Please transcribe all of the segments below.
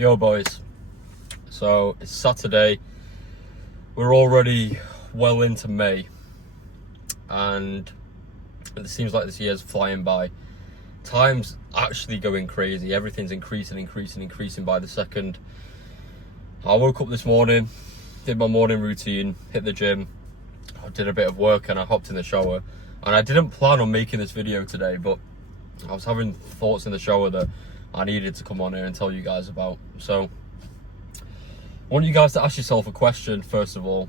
Yo boys, so it's Saturday, we're already well into May and it seems like this year's flying by. Time's actually going crazy, everything's increasing by the second. I woke up this morning, did my morning routine, hit the gym, I did a bit of work and I hopped in the shower. And I didn't plan on making this video today, but I was having thoughts in the shower that I needed to come on here and tell you guys about. So I want you guys to ask yourself a question first of all.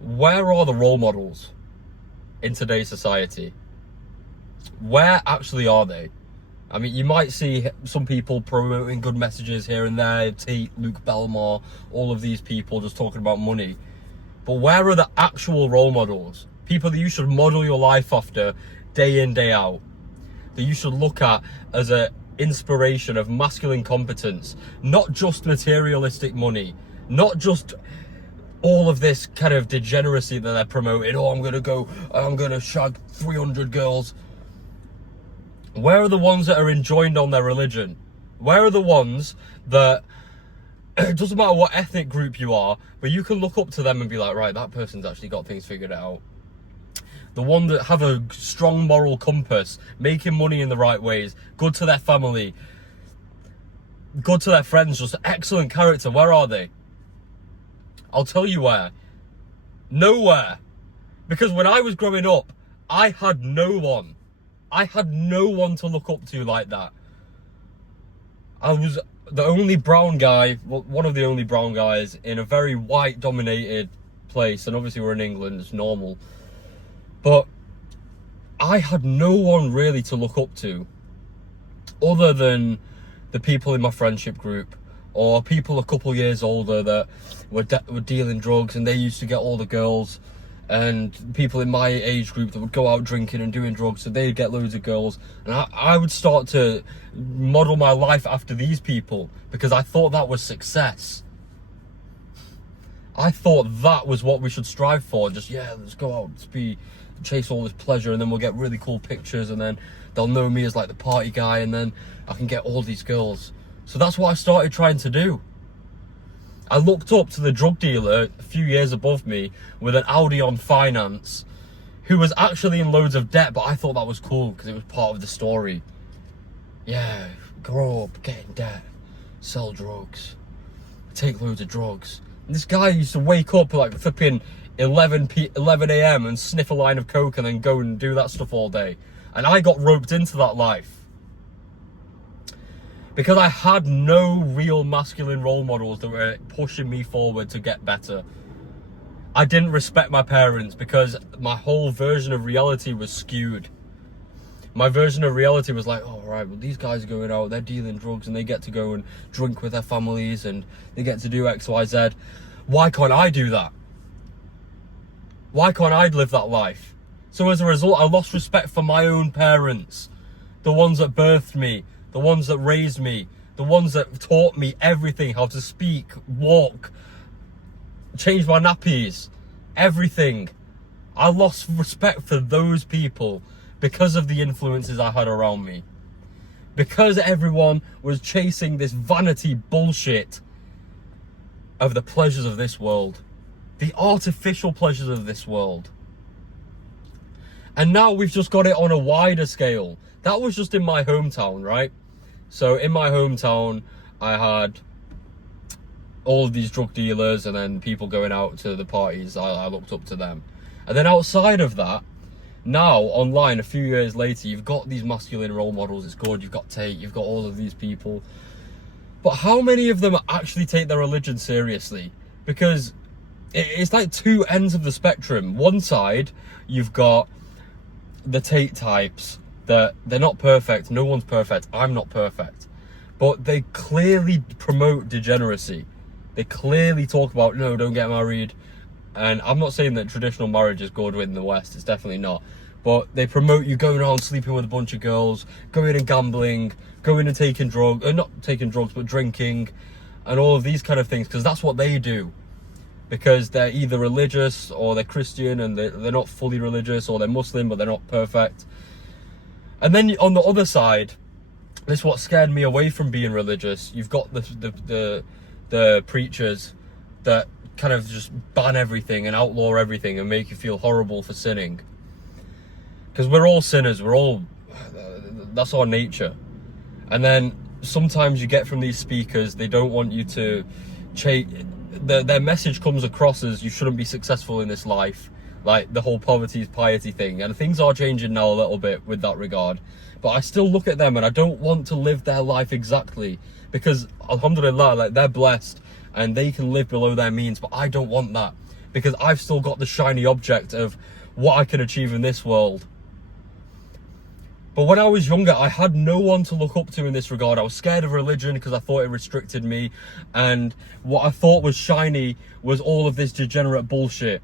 Where are the role models in today's society? Where actually are they? I mean, you might see some people promoting good messages here and there, Tate, Luke Belmore, all of these people just talking about money. But where are the actual role models? People that you should model your life after day in, day out. That you should look at as an inspiration of masculine competence, not just materialistic money, not just all of this kind of degeneracy that they're promoting. Oh, I'm gonna shag 300 girls. Where are the ones that are enjoined on their religion? Where are the ones that, it doesn't matter what ethnic group you are, but you can look up to them and be like, right, that person's actually got things figured out. The one that have a strong moral compass, making money in the right ways, good to their family, good to their friends, just excellent character. Where are they? I'll tell you where. Nowhere. Because when I was growing up, I had no one. I had no one to look up to like that. I was the only brown guy, well, one of the only brown guys in a very white dominated place. And obviously we're in England, it's normal. But I had no one really to look up to other than the people in my friendship group or people a couple years older that were dealing drugs and they used to get all the girls, and people in my age group that would go out drinking and doing drugs, so they'd get loads of girls. And I would start to model my life after these people because I thought that was success. I thought that was what we should strive for. Just, yeah, let's go out, chase all this pleasure, and then we'll get really cool pictures, and then they'll know me as like the party guy, and then I can get all these girls. So that's what I started trying to do. I looked up to the drug dealer a few years above me with an Audi on finance who was actually in loads of debt, but I thought that was cool because it was part of the story. Yeah, grow up, get in debt, sell drugs, take loads of drugs. And this guy used to wake up at like flipping 11 a.m. and sniff a line of coke and then go and do that stuff all day. And I got roped into that life because I had no real masculine role models that were pushing me forward to get better. I didn't respect my parents because my whole version of reality was skewed. My version of reality was like, oh, right, well, these guys are going out, they're dealing drugs and they get to go and drink with their families and they get to do X, Y, Z. Why can't I do that? Why can't I live that life? So as a result, I lost respect for my own parents, the ones that birthed me, the ones that raised me, the ones that taught me everything, how to speak, walk, change my nappies, everything. I lost respect for those people because of the influences I had around me. Because everyone was chasing this vanity bullshit of the pleasures of this world. The artificial pleasures of this world. And now we've just got it on a wider scale. That was just in my hometown, right? So in my hometown, I had all of these drug dealers and then people going out to the parties. I looked up to them. And then outside of that, now online, a few years later, you've got these masculine role models. It's good. You've got Tate, you've got all of these people. But how many of them actually take their religion seriously? Because it's like two ends of the spectrum. One side, you've got the Tate types that they're not perfect. No one's perfect. I'm not perfect. But they clearly promote degeneracy. They clearly talk about, no, don't get married. And I'm not saying that traditional marriage is good in the West. It's definitely not. But they promote you going around sleeping with a bunch of girls, going and gambling, going and taking drugs, not taking drugs, but drinking, and all of these kind of things, because that's what they do. Because they're either religious or they're Christian and they're not fully religious, or they're Muslim but they're not perfect. And then on the other side, This is what scared me away from being religious. You've got the preachers that kind of just ban everything and outlaw everything and make you feel horrible for sinning. Because we're all sinners. That's our nature. And then sometimes you get from these speakers, they don't want you to their message comes across as you shouldn't be successful in this life, like the whole poverty is piety thing. And things are changing now a little bit with that regard, but I still look at them and I don't want to live their life exactly, because alhamdulillah, like, they're blessed and they can live below their means, but I don't want that, because I've still got the shiny object of what I can achieve in this world. But when I was younger, I had no one to look up to in this regard. I was scared of religion because I thought it restricted me. And what I thought was shiny was all of this degenerate bullshit.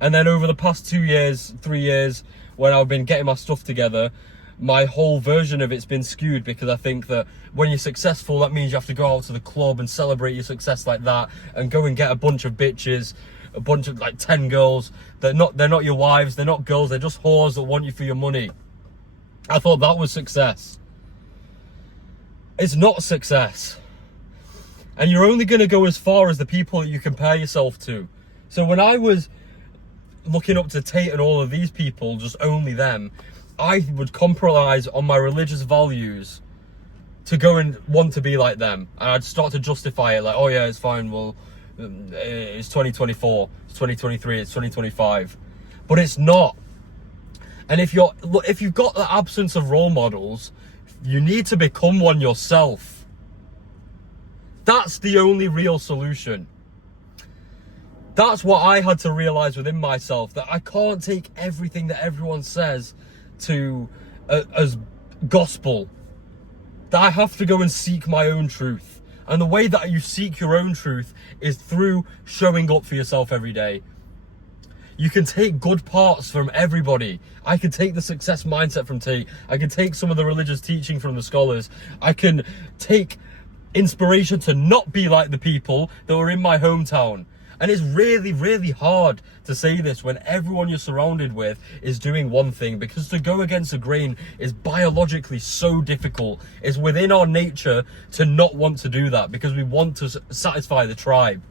And then over the past 2 years, 3 years, when I've been getting my stuff together, my whole version of it's been skewed, because I think that when you're successful, that means you have to go out to the club and celebrate your success like that and go and get a bunch of bitches, a bunch of like 10 girls. They're not your wives, they're not girls, they're just whores that want you for your money. I thought that was success. It's not success. And you're only going to go as far as the people that you compare yourself to. So when I was looking up to Tate and all of these people, just only them, I would compromise on my religious values to go and want to be like them. And I'd start to justify it, like, oh yeah, it's fine, well, it's 2024, it's 2023, it's 2025. But it's not. And if you've got the absence of role models, you need to become one yourself. That's the only real solution. That's what I had to realize within myself, that I can't take everything that everyone says to as gospel. That I have to go and seek my own truth. And the way that you seek your own truth is through showing up for yourself every day. You can take good parts from everybody. I can take the success mindset from Tate. I can take some of the religious teaching from the scholars. I can take inspiration to not be like the people that were in my hometown. And it's really, really hard to say this when everyone you're surrounded with is doing one thing, because to go against the grain is biologically so difficult. It's within our nature to not want to do that, because we want to satisfy the tribe.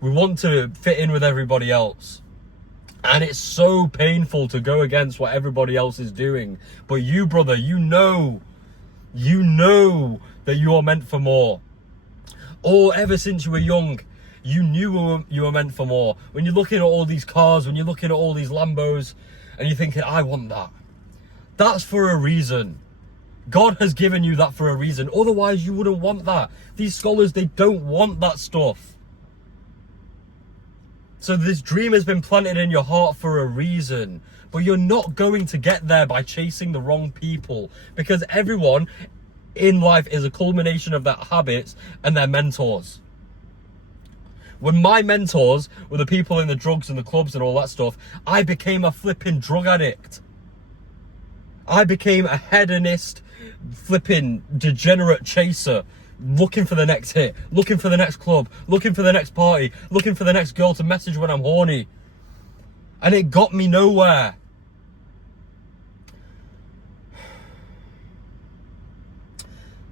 We want to fit in with everybody else. And it's so painful to go against what everybody else is doing. But you, brother, you know that you are meant for more. Or ever since you were young, you knew you were meant for more. When you're looking at all these cars, when you're looking at all these Lambos, and you're thinking, I want that. That's for a reason. God has given you that for a reason. Otherwise, you wouldn't want that. These scholars, they don't want that stuff. So this dream has been planted in your heart for a reason. But you're not going to get there by chasing the wrong people. Because everyone in life is a culmination of their habits and their mentors. When my mentors were the people in the drugs and the clubs and all that stuff, I became a flipping drug addict. I became a hedonist, flipping degenerate chaser, looking for the next hit, looking for the next club, looking for the next party, looking for the next girl to message when I'm horny. And it got me nowhere.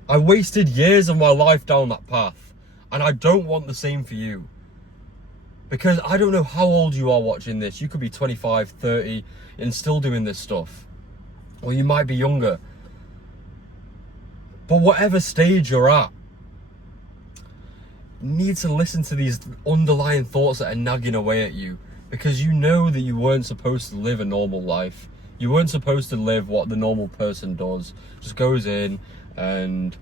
I wasted years of my life down that path, and I don't want the same for you. Because I don't know how old you are watching this. You could be 25, 30 and still doing this stuff. Or you might be younger. But whatever stage you're at, you need to listen to these underlying thoughts that are nagging away at you. Because you know that you weren't supposed to live a normal life. You weren't supposed to live what the normal person does. Just goes in and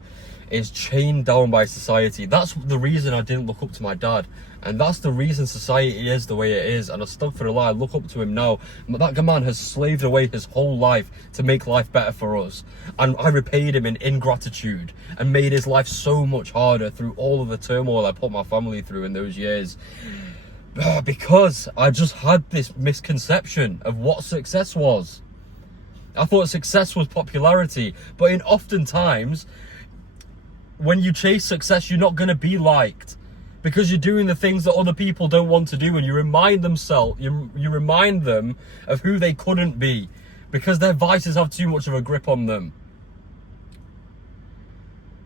is chained down by society. That's the reason I didn't look up to my dad. And that's the reason society is the way it is. And astaghfirullah, I look up to him now. That man has slaved away his whole life to make life better for us. And I repaid him in ingratitude and made his life so much harder through all of the turmoil I put my family through in those years. Because I just had this misconception of what success was. I thought success was popularity. But in oftentimes, when you chase success, you're not going to be liked. Because you're doing the things that other people don't want to do, and you remind them of who they couldn't be, because their vices have too much of a grip on them.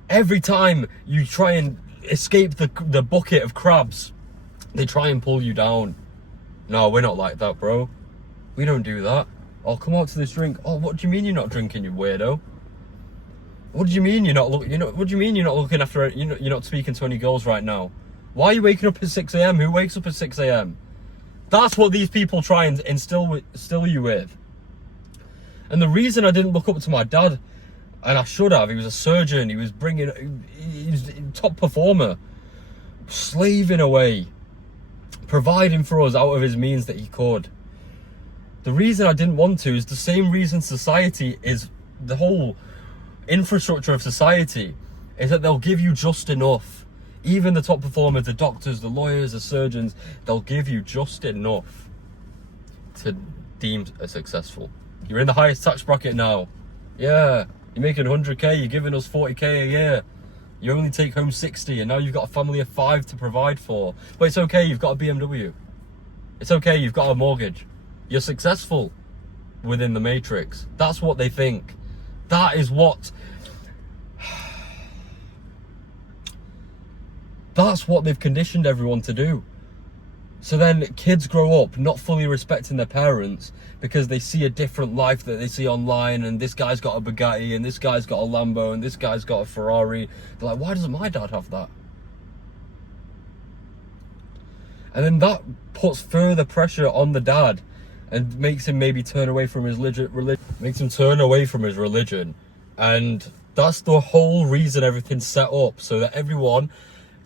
Every time you try and escape the bucket of crabs, they try and pull you down. No, we're not like that, bro. We don't do that. Oh, come out to this drink. Oh, what do you mean you're not drinking, you weirdo? What do you mean you're not looking? What do you mean you're not looking after? You're not speaking to any girls right now? Why are you waking up at 6 a.m.? Who wakes up at 6 a.m.? That's what these people try and instill you with. And the reason I didn't look up to my dad, and I should have, he was a surgeon. He was top performer, slaving away, providing for us out of his means that he could. The reason I didn't want to is the same reason society is, the whole infrastructure of society is that they'll give you just enough. Even the top performers, the doctors, the lawyers, the surgeons, they'll give you just enough to deem as successful. You're in the highest tax bracket now. Yeah, you're making 100k, you're giving us 40k a year. You only take home 60, and now you've got a family of 5 to provide for. But it's okay, you've got a BMW. It's okay, you've got a mortgage. You're successful within the matrix. That's what they think. That is what... That's what they've conditioned everyone to do. So then kids grow up not fully respecting their parents because they see a different life that they see online, and this guy's got a Bugatti, and this guy's got a Lambo, and this guy's got a Ferrari. They're like, why doesn't my dad have that? And then that puts further pressure on the dad and makes him maybe turn away from his religion. Makes him turn away from his religion. And that's the whole reason everything's set up, so that everyone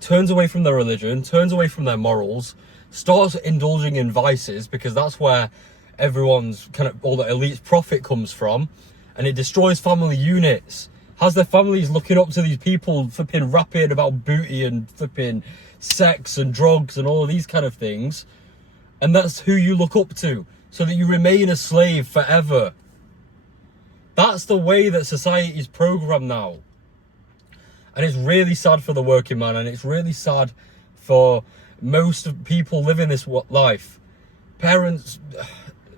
turns away from their religion, turns away from their morals, starts indulging in vices, because that's where everyone's kind of, all the elite's profit comes from, and it destroys family units. Has their families looking up to these people flipping rapping about booty and flipping sex and drugs and all of these kind of things, and that's who you look up to, so that you remain a slave forever. That's the way that society is programmed now. And it's really sad for the working man, and it's really sad for most of people living this life.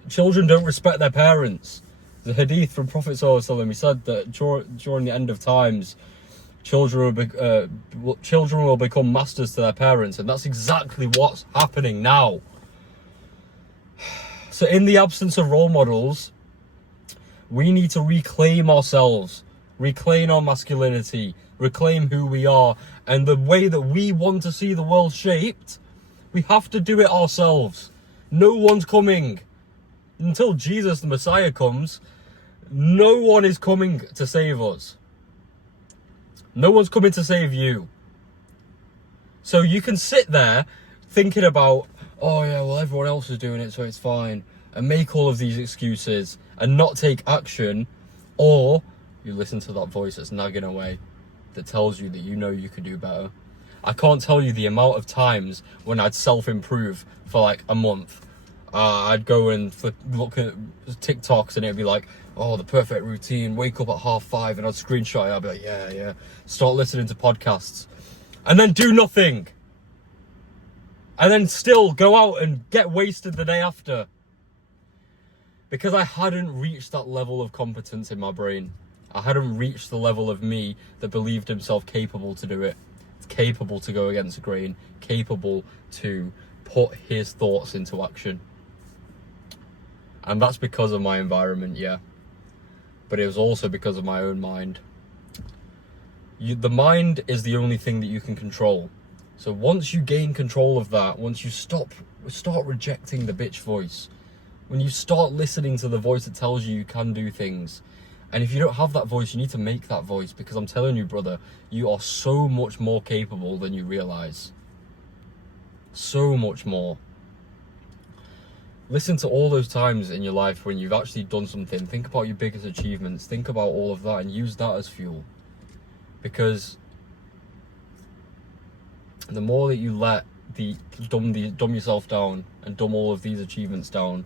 Children don't respect their parents. The hadith from Prophet ﷺ, he said that during the end of times, children will become masters to their parents, and that's exactly what's happening now. So in the absence of role models, we need to reclaim ourselves, reclaim our masculinity, reclaim who we are, and the way that we want to see the world shaped, we have to do it ourselves. No one's coming. Until Jesus the Messiah comes, no one is coming to save us. No one's coming to save you. So you can sit there thinking about, oh yeah, well everyone else is doing it, so it's fine, and make all of these excuses and not take action, or you listen to that voice that's nagging away, that tells you that you know you could do better. I can't tell you the amount of times when I'd self-improve for like a month. I'd go and look at TikToks, and it'd be like, oh, the perfect routine, wake up at 5:30, and I'd screenshot it. I'd be like, yeah. Start listening to podcasts, and then do nothing. And then still go out and get wasted the day after. Because I hadn't reached that level of competence in my brain. I hadn't reached the level of me that believed himself capable to do it. Capable to go against the grain. Capable to put his thoughts into action. And that's because of my environment, yeah. But it was also because of my own mind. The mind is the only thing that you can control. So once you gain control of that, once you start rejecting the bitch voice, when you start listening to the voice that tells you can do things, and if you don't have that voice, you need to make that voice, because I'm telling you, brother, you are so much more capable than you realize. So much more. Listen to all those times in your life when you've actually done something. Think about your biggest achievements. Think about all of that and use that as fuel. Because the more that you let dumb yourself down and dumb all of these achievements down,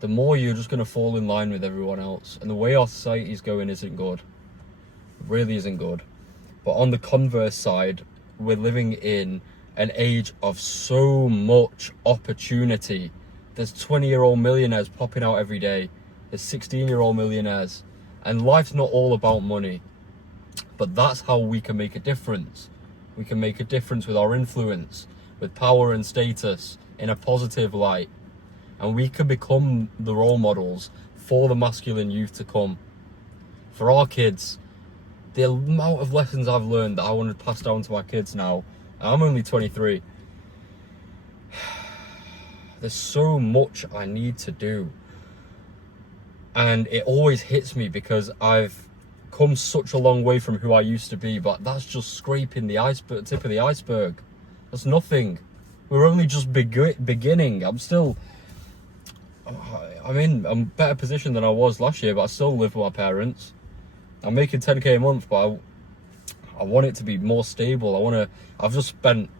the more you're just going to fall in line with everyone else. And the way our society is going isn't good. It really isn't good. But on the converse side, we're living in an age of so much opportunity. There's 20-year-old millionaires popping out every day. There's 16-year-old millionaires. And life's not all about money. But that's how we can make a difference. We can make a difference with our influence, with power and status in a positive light. And we can become the role models for the masculine youth to come. For our kids, the amount of lessons I've learned that I want to pass down to my kids now. I'm only 23. There's so much I need to do. And it always hits me because I've come such a long way from who I used to be, but that's just scraping the iceberg, tip of the iceberg. That's nothing. We're only just beginning. I'm in a better position than I was last year, but I still live with my parents. I'm making 10k a month, but I want it to be more stable. I've just spent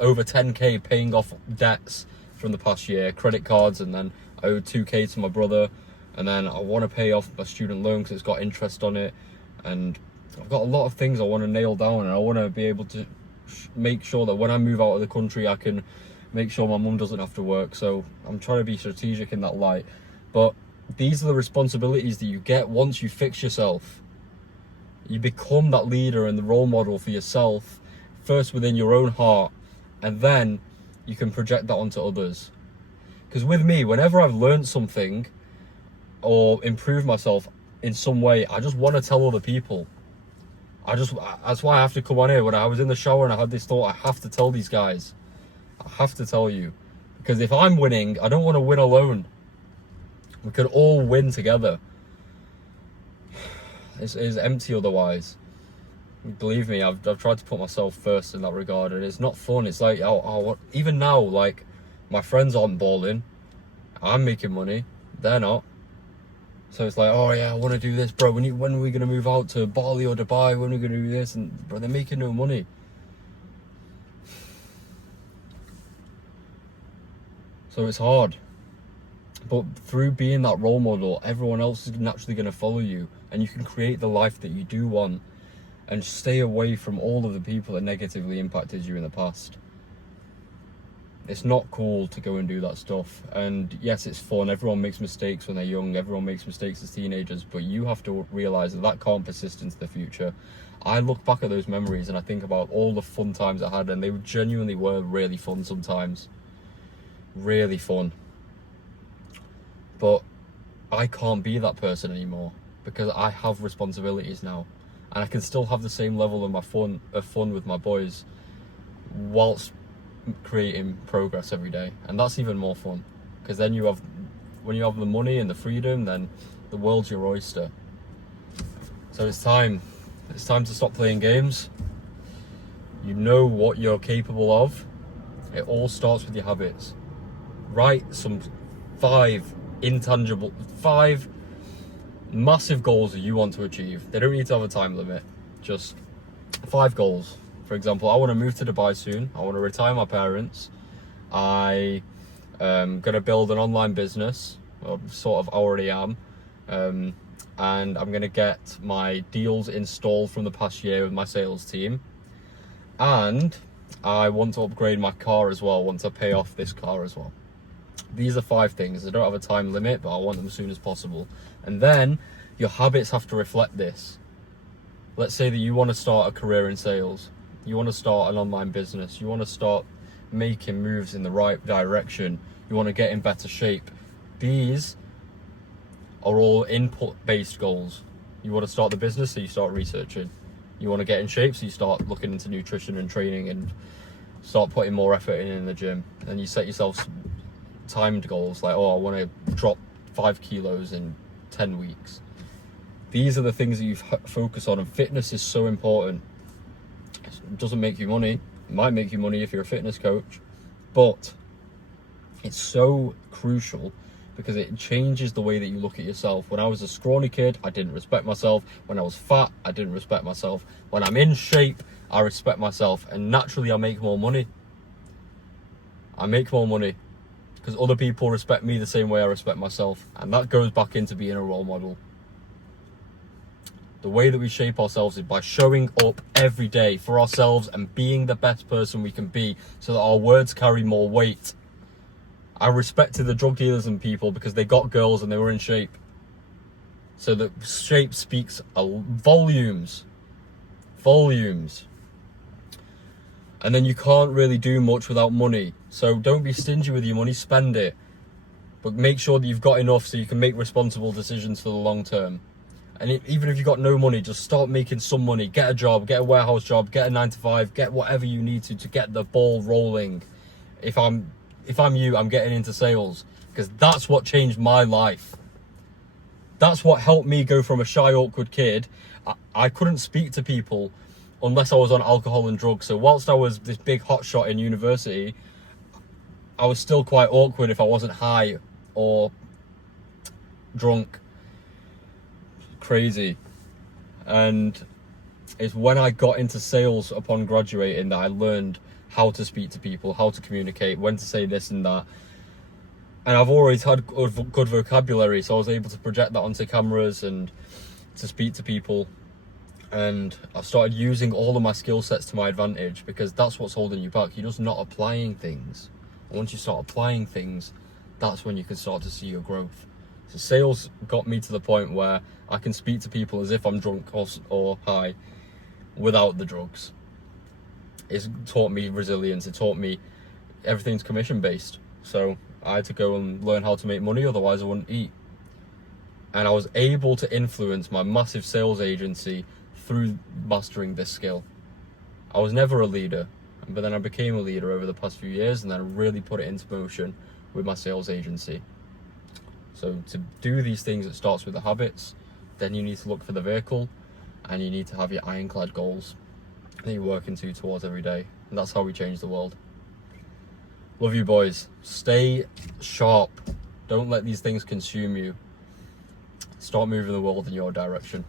over 10k paying off debts from the past year, credit cards, and then I owe 2k to my brother, and then I want to pay off my student loan because it's got interest on it, and I've got a lot of things I want to nail down, and I want to be able to make sure that when I move out of the country, I can make sure my mum doesn't have to work. So I'm trying to be strategic in that light. But these are the responsibilities that you get once you fix yourself. You become that leader and the role model for yourself, first within your own heart, and then you can project that onto others. Because with me, whenever I've learned something or improved myself in some way, I just want to tell other people. That's why I have to come on here. When I was in the shower and I had this thought, I have to tell these guys. I have to tell you. Because if I'm winning, I don't want to win alone. We can all win together. It's empty otherwise. Believe me, I've tried to put myself first in that regard, and it's not fun. It's like, even now, like, my friends aren't balling. I'm making money. They're not. So it's like, oh yeah, I want to do this, bro. When are we going to move out to Bali or Dubai? When are we going to do this? And bro, they're making no money. So it's hard. But through being that role model, everyone else is naturally going to follow you, and you can create the life that you do want and stay away from all of the people that negatively impacted you in the past. It's not cool to go and do that stuff. And yes, it's fun. Everyone makes mistakes when they're young. Everyone makes mistakes as teenagers, but you have to realize that can't persist into the future. I look back at those memories and I think about all the fun times I had, and they genuinely were really fun sometimes. Really fun. But I can't be that person anymore because I have responsibilities now, and I can still have the same level of fun with my boys whilst creating progress every day. And that's even more fun, because then when you have the money and the freedom, then the world's your oyster. So it's time to stop playing games. You know what you're capable of. It all starts with your habits. Write some 5 massive goals that you want to achieve. They don't need to have a time limit. Just 5 goals. For example, I want to move to Dubai soon. I want to retire my parents. I'm going to build an online business. Well, sort of already am. And I'm going to get my deals installed from the past year with my sales team. And I want to upgrade my car as well once I pay off this car as well. These are 5 things. I don't have a time limit, but I want them as soon as possible. And then your habits have to reflect this. Let's say that you want to start a career in sales. You want to start an online business. You want to start making moves in the right direction. You want to get in better shape. These are all input-based goals. You want to start the business, so you start researching. You want to get in shape, so you start looking into nutrition and training and start putting more effort in the gym. And you set yourself timed goals like, I want to drop 5 kilos in 10 weeks. These are the things that you focus on, and fitness is so important. It doesn't make you money. It might make you money if you're a fitness coach, but it's so crucial because it changes the way that you look at yourself. When I was a scrawny kid, I didn't respect myself. When I was fat, I didn't respect myself. When I'm in shape, I respect myself, and naturally I make more money. I make more money because other people respect me the same way I respect myself, and that goes back into being a role model. The way that we shape ourselves is by showing up every day for ourselves and being the best person we can be, so that our words carry more weight. I respected the drug dealers and people because they got girls and they were in shape. So the shape speaks volumes. volumes. And then you can't really do much without money. So don't be stingy with your money, spend it. But make sure that you've got enough so you can make responsible decisions for the long term. And even if you've got no money, just start making some money. Get a job, get a warehouse job, get a 9-to-5, get whatever you need to get the ball rolling. If I'm you, I'm getting into sales, because that's what changed my life. That's what helped me go from a shy, awkward kid. I couldn't speak to people unless I was on alcohol and drugs. So whilst I was this big hotshot in university, I was still quite awkward if I wasn't high or drunk. Crazy. And it's when I got into sales upon graduating that I learned how to speak to people, how to communicate, when to say this and that. And I've always had good vocabulary, so I was able to project that onto cameras and to speak to people. And I started using all of my skill sets to my advantage, because that's what's holding you back. You're just not applying things. And once you start applying things, that's when you can start to see your growth. So sales got me to the point where I can speak to people as if I'm drunk or high without the drugs. It's taught me resilience. It taught me everything's commission based. So I had to go and learn how to make money, otherwise I wouldn't eat. And I was able to influence my massive sales agency through mastering this skill. I was never a leader, but then I became a leader over the past few years, and then I really put it into motion with my sales agency. So to do these things, it starts with the habits. Then you need to look for the vehicle, and you need to have your ironclad goals that you're working towards every day. And that's how we change the world. Love you, boys. Stay sharp. Don't let these things consume you. Start moving the world in your direction.